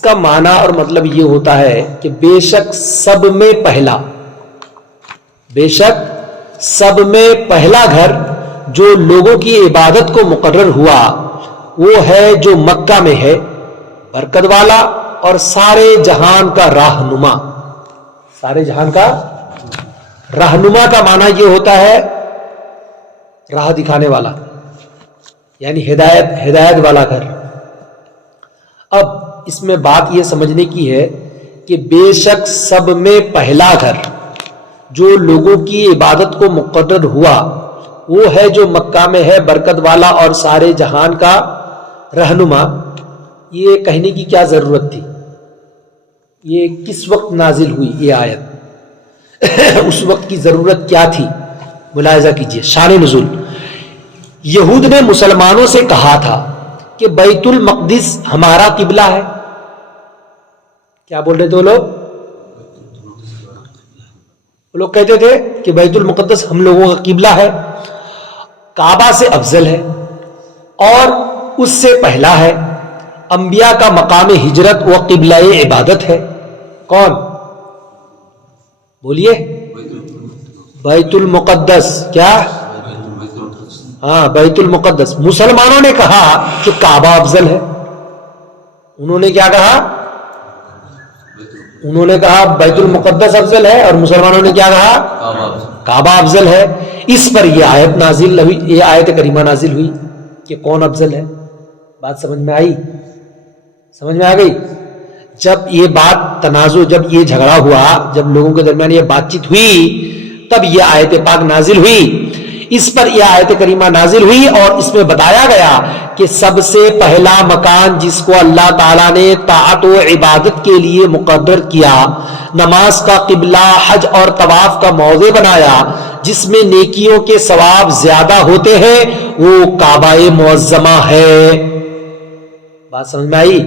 کا معنی اور مطلب یہ ہوتا ہے کہ بے شک سب میں پہلا، بے شک سب میں پہلا گھر جو لوگوں کی عبادت کو مقرر ہوا وہ ہے جو مکہ میں ہے، برکت والا اور سارے جہان کا رہنما۔ سارے جہان کا رہنما کا معنی یہ ہوتا ہے راہ دکھانے والا، یعنی ہدایت والا گھر۔ اب اس میں بات یہ سمجھنے کی ہے کہ بے شک سب میں پہلا گھر جو لوگوں کی عبادت کو مقرر ہوا وہ ہے جو مکہ میں ہے، برکت والا اور سارے جہان کا رہنما۔ یہ کہنے کی کیا ضرورت تھی؟ یہ کس وقت نازل ہوئی یہ آیت؟ اس وقت کی ضرورت کیا تھی؟ ملاحظہ کیجئے شان نزول۔ یہود نے مسلمانوں سے کہا تھا کہ بیت المقدس ہمارا قبلہ ہے۔ کیا بول رہے تھے وہ لوگ کہتے تھے کہ بیت المقدس ہم لوگوں کا قبلہ ہے، کعبہ سے افضل ہے اور اس سے پہلا ہے، انبیاء کا مقام ہجرت و قبلہ عبادت ہے۔ کون؟ بولیے۔ بیت المقدس۔ کیا؟ ہاں بیت المقدس۔ مسلمانوں نے کہا کہ کعبہ افضل ہے۔ انہوں نے کیا کہا؟ انہوں نے کہا بیت المقدس افضل ہے، اور مسلمانوں نے کیا کہا؟ کعبہ افضل ہے۔ اس پر یہ آیت نازل ہوئی، یہ آیت کریمہ نازل ہوئی کہ کون افضل ہے۔ بات سمجھ میں آئی؟ سمجھ میں آ گئی؟ جب یہ بات تنازع، جب یہ جھگڑا ہوا، جب لوگوں کے درمیان یہ بات چیت ہوئی، تب یہ آیت پاک نازل ہوئی۔ اس پر یہ آیت کریمہ نازل ہوئی اور اس میں بتایا گیا کہ سب سے پہلا مکان جس کو اللہ تعالیٰ نے طاعت و عبادت کے لیے مقرر کیا، نماز کا قبلہ، حج اور طواف کا موضع بنایا، جس میں نیکیوں کے ثواب زیادہ ہوتے ہیں، وہ کعبہ معظمہ ہے۔ بات سمجھ میں آئی؟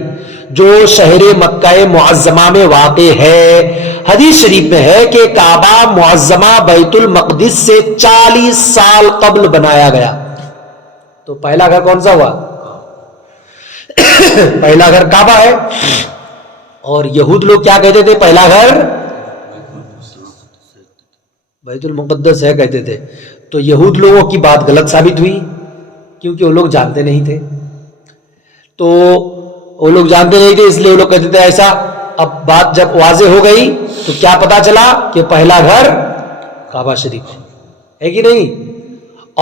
جو شہر مکہ معظمہ میں واقع ہے۔ حدیث شریف میں ہے کہ کعبہ معظمہ بیت المقدس سے 40 سال قبل بنایا گیا۔ تو پہلا گھر کون سا ہوا؟ پہلا گھر کعبہ ہے۔ اور یہود لوگ کیا کہتے تھے؟ پہلا گھر بیت المقدس ہے کہتے تھے۔ تو یہود لوگوں کی بات غلط ثابت ہوئی کیونکہ وہ لوگ جانتے نہیں تھے۔ تو وہ لوگ جانتے نہیں تھے، اس لیے وہ لوگ کہتے تھے ایسا۔ اب بات جب واضح ہو گئی تو کیا پتا چلا کہ پہلا گھر کعبہ شریف ہے کہ نہیں؟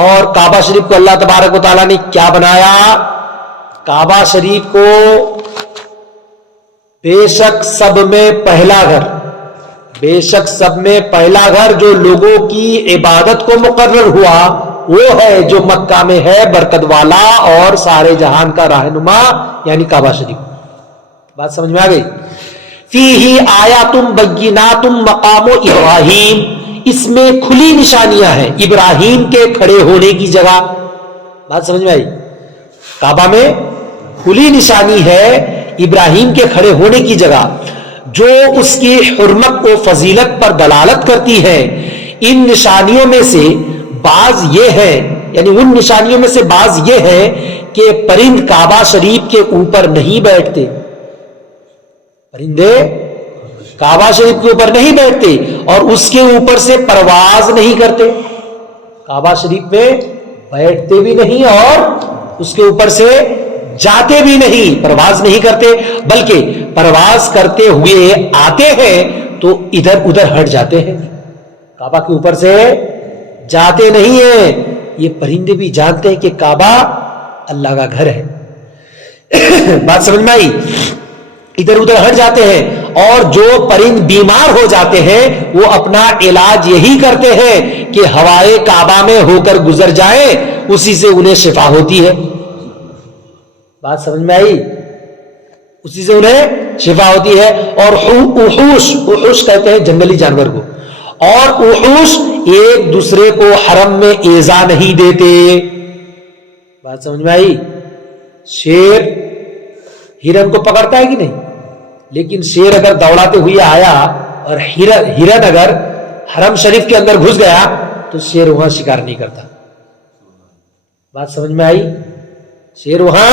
اور کعبہ شریف کو اللہ تبارک و تعالیٰ نے کیا بنایا؟ کعبہ شریف کو بے شک سب میں پہلا گھر، بے شک سب میں پہلا گھر جو لوگوں کی عبادت کو مقرر ہوا وہ ہے جو مکہ میں ہے، برکت والا اور سارے جہان کا رہنما، یعنی کعبہ شریف۔ بات سمجھ میں آ گئی؟ فیہ آیات بینات مقام ابراہیم، اس میں کھلی نشانیاں ہیں ابراہیم کے کھڑے ہونے کی جگہ۔ بات سمجھ میں آئی؟ کعبہ میں کھلی نشانی ہے ابراہیم کے کھڑے ہونے کی جگہ، جو اس کی حرمت و فضیلت پر دلالت کرتی ہے۔ ان نشانیوں میں سے بعض یہ ہے، یعنی ان نشانیوں میں سے بعض یہ ہے کہ پرند کعبہ شریف کے اوپر نہیں بیٹھتے، پرندے کعبہ شریف کے اوپر نہیں بیٹھتے اور اس کے اوپر سے پرواز نہیں کرتے، کعبہ شریف میں بیٹھتے بھی نہیں اور اس کے اوپر سے جاتے بھی نہیں، پرواز نہیں کرتے، بلکہ پرواز کرتے ہوئے آتے ہیں تو ادھر ادھر ہٹ جاتے ہیں، کعبہ کے اوپر سے جاتے نہیں ہیں۔ یہ پرندے بھی جانتے ہیں کہ کعبہ اللہ کا گھر ہے۔ بات سمجھ میں آئی؟ ادھر ادھر ہٹ جاتے ہیں، اور جو پرند بیمار ہو جاتے ہیں وہ اپنا علاج یہی کرتے ہیں کہ ہوائے کعبہ میں ہو کر گزر جائیں، اسی سے انہیں شفا ہوتی ہے۔ بات سمجھ میں آئی؟ اسی سے انہیں شفا ہوتی ہے۔ اور وحوش کہتے ہیں جنگلی جانور کو، اور وحوش ایک دوسرے کو حرم میں ایذا نہیں دیتے۔ بات سمجھ میں آئی؟ شیر ہرن کو پکڑتا ہے کہ نہیں؟ لیکن شیر اگر دوڑاتے ہوئے آیا اور ہرن اگر حرم شریف کے اندر گھس گیا تو شیر وہاں شکار نہیں کرتا۔ بات سمجھ میں آئی؟ شیر وہاں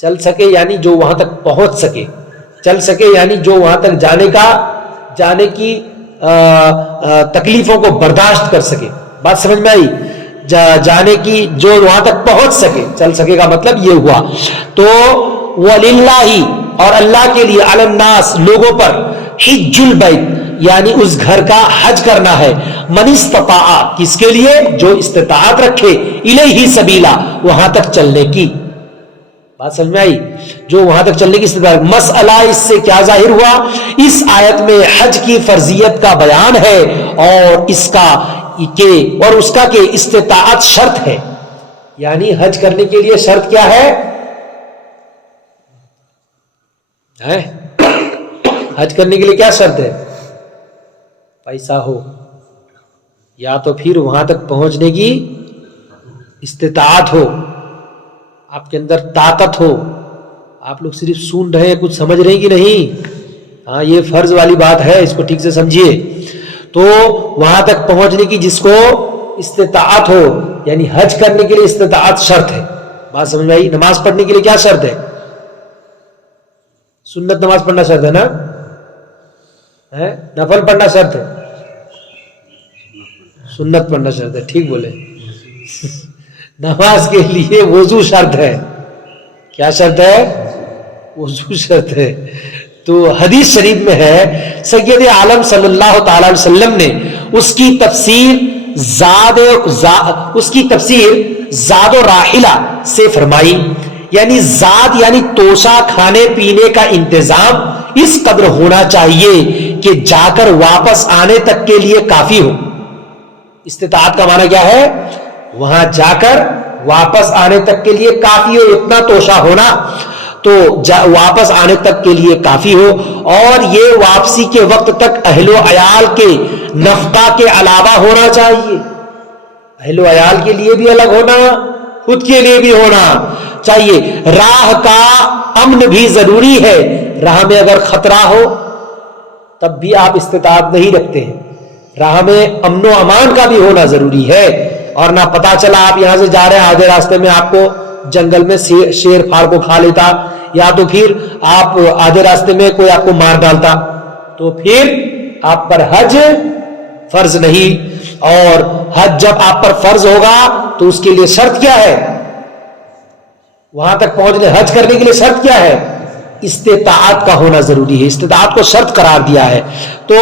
چل سکے یعنی جو وہاں تک پہنچ سکے، چل سکے یعنی جو وہاں تک جانے کی تکلیفوں کو برداشت کر سکے. بات سمجھ میں آئی؟ جانے کی جو وہاں تک پہنچ سکے. چل سکے کا مطلب یہ ہوا. تو وَلِلَّهِ اور اللہ کے لیے، عَلَى النَّاسِ لوگوں پر، حِجُّ الْبَيْتِ یعنی اس گھر کا حج کرنا ہے، من استطاع کس کے لیے؟ جو استطاعت رکھے، الیہ سبیلا وہاں تک چلنے کی. بات سمجھ میں آئی؟ جو وہاں تک چلنے کی استطاعت. مسئلہ اس سے کیا ظاہر ہوا؟ اس آیت میں حج کی فرضیت کا بیان ہے اور اس کا کہ استطاعت شرط ہے. یعنی حج کرنے کے لیے شرط کیا ہے؟ حج کرنے کے لیے کیا شرط ہے؟ پیسہ ہو، یا تو پھر وہاں تک پہنچنے کی استطاعت ہو، آپ کے اندر طاقت ہو. آپ لوگ صرف سن رہے ہیں، کچھ سمجھ رہے ہیں کہ نہیں؟ ہاں، یہ فرض والی بات ہے، اس کو ٹھیک سے سمجھیے. تو وہاں تک پہنچنے کی جس کو استطاعت ہو، یعنی حج کرنے کے لیے استطاعت شرط ہے. بات سمجھ میں آئی؟ نماز پڑھنے کے لیے کیا شرط ہے؟ سنت نماز پڑھنا شرط ہے نا؟ نفل پڑھنا شرط ہے؟ سنت پڑھنا شرط ہے. ٹھیک بولے. نماز کے لیے وضو شرط ہے. کیا شرط ہے؟ وضو شرط ہے. تو حدیث شریف میں ہے، سید عالم صلی اللہ تعالی علیہ وسلم نے اس کی تفسیر زاد و راحلہ سے فرمائی. یعنی زاد یعنی توشہ، کھانے پینے کا انتظام اس قدر ہونا چاہیے کہ جا کر واپس آنے تک کے لیے کافی ہو. استطاعت کا معنی کیا ہے؟ وہاں جا کر واپس آنے تک کے لیے کافی ہو. اتنا توشہ ہونا تو واپس آنے تک کے لیے کافی ہو. اور یہ واپسی کے وقت تک اہل و عیال کے نفقہ کے علاوہ ہونا چاہیے. اہل و عیال کے لیے بھی الگ ہونا، خود کے لیے بھی ہونا چاہیے. راہ کا امن بھی ضروری ہے. راہ میں اگر خطرہ ہو تب بھی آپ استطاعت نہیں رکھتے ہیں. راہ میں امن و امان کا بھی ہونا ضروری ہے. اور نہ پتا چلا آپ یہاں سے جا رہے ہیں، آدھے راستے میں آپ کو جنگل میں شیر پھاڑ کو کھا لیتا، یا تو پھر آپ آدھے راستے میں کوئی آپ کو مار ڈالتا، تو پھر آپ پر حج فرض نہیں. اور حج جب آپ پر فرض ہوگا تو اس کے لیے شرط کیا ہے؟ وہاں تک پہنچنے، حج کرنے کے لیے شرط کیا ہے؟ استطاعت کا ہونا ضروری ہے. استطاعت کو شرط قرار دیا ہے. تو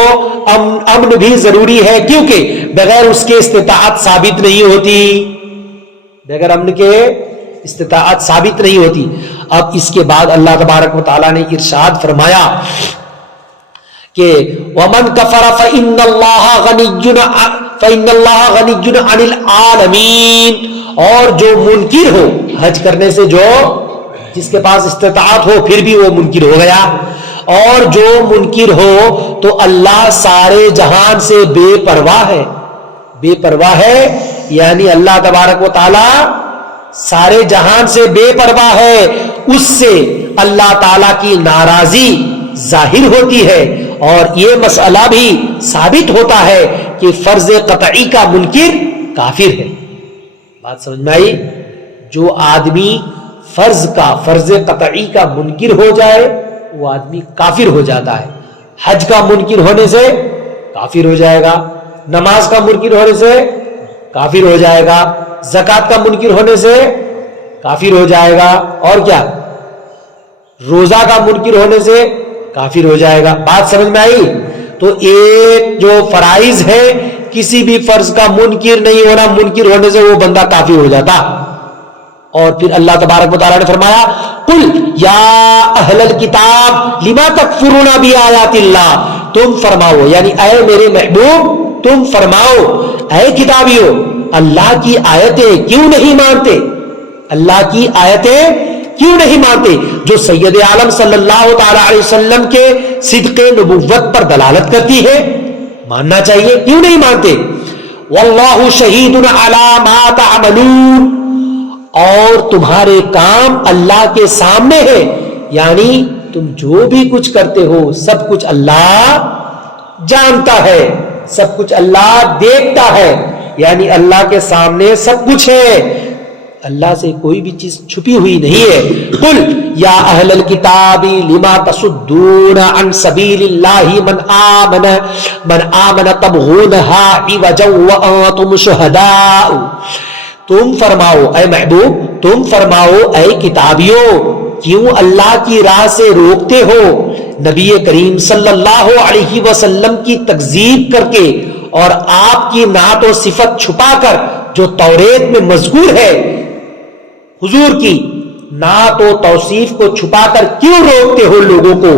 امن بھی ضروری ہے، کیونکہ بغیر اس کے استطاعت ثابت نہیں ہوتی. بغیر امن کے استطاعت ثابت نہیں ہوتی. اب اس کے بعد اللہ تبارک و تعالیٰ نے ارشاد فرمایا کہ وَمَنْ كَفَرَ فَإِنَّ اللَّهَ غَنِيٌّ عَنِ الْعَالَمِينَ. اور جو منکر ہو حج کرنے سے، جو جس کے پاس استطاعت ہو پھر بھی وہ منکر ہو گیا، اور جو منکر ہو تو اللہ سارے جہان سے بے پرواہ ہے. بے پرواہ ہے یعنی اللہ تبارک و تعالی سارے جہان سے بے پرواہ ہے. اس سے اللہ تعالی کی ناراضی ظاہر ہوتی ہے. اور یہ مسئلہ بھی ثابت ہوتا ہے کہ فرض قطعی کا منکر کافر ہے. بات سمجھ میں آئی؟ جو آدمی فرض قطعی کا منکر ہو جائے وہ آدمی کافر ہو جاتا ہے. حج کا منکر ہونے سے کافر ہو جائے گا، نماز کا منکر ہونے سے کافر ہو جائے گا، زکات کا منکر ہونے سے کافر ہو جائے گا، اور کیا؟ روزہ کا منکر ہونے سے کافر ہو جائے گا. بات سمجھ میں آئی؟ تو ایک جو فرائض ہے، کسی بھی فرض کا منکر نہیں ہونا، منکر ہونے سے وہ بندہ کافر ہو جاتا. اور پھر اللہ تبارک و تعالیٰ نے فرمایا قل یا اہل الکتاب لما تکفرون بآیات اللہ. تم فرماؤ، یعنی اے میرے محبوب تم فرماؤ، اے کتابیوں اللہ کی آیتیں کیوں نہیں مانتے؟ اللہ کی آیتیں کیوں نہیں مانتے جو سید عالم صلی اللہ تعالی علیہ وسلم کے صدق نبوت پر دلالت کرتی ہے؟ ماننا چاہیے. کیوں نہیں مانتے؟ واللہ شہید علی ما تعملون. اور تمہارے کام اللہ کے سامنے ہے، یعنی تم جو بھی کچھ کرتے ہو سب کچھ اللہ جانتا ہے، سب کچھ اللہ دیکھتا ہے. یعنی اللہ کے سامنے سب کچھ ہے. اللہ سے کوئی بھی چیز چھپی ہوئی نہیں ہے. قل یا اہل الکتاب لما تصدون عن سبیل اللہ من آمن تبغونها عوجا وانتم شہداء. تم فرماؤ اے محبوب، تم فرماؤ اے کتابیوں، کیوں اللہ کی راہ سے روکتے ہو نبی کریم صلی اللہ علیہ وسلم کی تکذیب کر کے اور آپ کی نعت و صفت چھپا کر جو توریت میں مذکور ہے، حضور کی نعت و توصیف کو چھپا کر کیوں روکتے ہو لوگوں کو،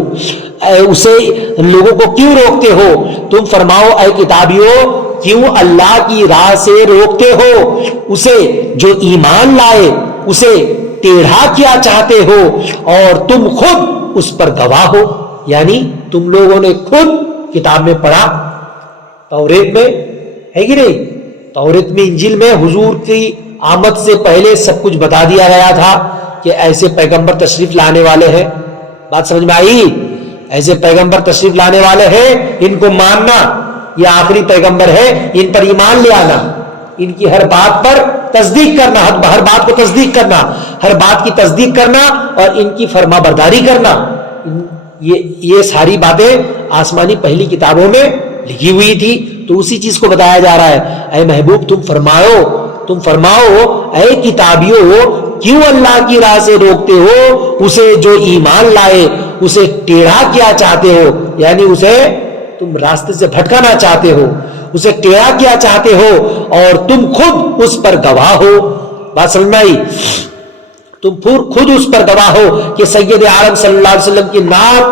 لوگوں کو کیوں روکتے ہو؟ تم فرماؤ اے کتابیوں، کیوں اللہ کی راہ سے روکتے ہو اسے جو ایمان لائے، اسے ٹیڑھا کیا چاہتے ہو اور تم خود اس پر گواہ ہو. یعنی تم لوگوں نے خود کتاب میں پڑھا، توریت میں ہے کہ نہیں، توریت میں انجیل میں حضور کی آمد سے پہلے سب کچھ بتا دیا گیا تھا کہ ایسے پیغمبر تشریف لانے والے ہیں. بات سمجھ میں آئی؟ ایسے پیغمبر تشریف لانے والے ہیں، ان کو ماننا، یہ آخری پیغمبر ہے، ان پر ایمان لے آنا، ان کی ہر بات پر تصدیق کرنا، ہر بات کو تصدیق کرنا، ہر بات کی تصدیق کرنا اور ان کی فرما برداری کرنا. یہ ساری باتیں آسمانی پہلی کتابوں میں لکھی ہوئی تھی، تو اسی چیز کو بتایا جا رہا ہے. اے محبوب تم فرماؤ اے کتابیوں، کیوں اللہ کی راہ سے روکتے ہو اسے جو ایمان لائے، اسے ٹیڑھا کیا چاہتے ہو، یعنی اسے تم راستے سے بھٹکانا چاہتے ہو، اسے ٹیڑھا کیا چاہتے ہو اور تم خود اس پر گواہ ہو. بات سمجھ میں آئی؟ تم خود اس پر گواہ ہو کہ سید عالم صلی اللہ علیہ وسلم کی نعت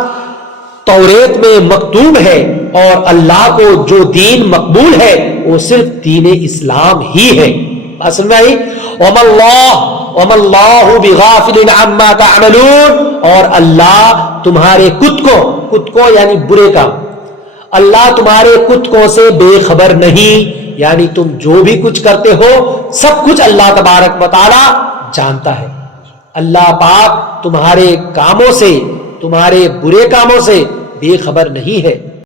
توریت میں مکتوب ہے اور اللہ کو جو دین مقبول ہے وہ صرف دین اسلام ہی ہے. بات سمجھ میں آئی؟ وَمَا اللَّهُ بِغَافِلٍ عَمَّا تَعْمَلُونَ، اور اللہ تمہارے کتکوں یعنی برے کام، اللہ تمہارے کتکوں سے بے خبر نہیں، یعنی تم جو بھی کچھ کرتے ہو سب کچھ اللہ تبارک و تعالی جانتا ہے. اللہ پاک تمہارے کاموں سے، تمہارے برے کاموں سے بے خبر نہیں ہے.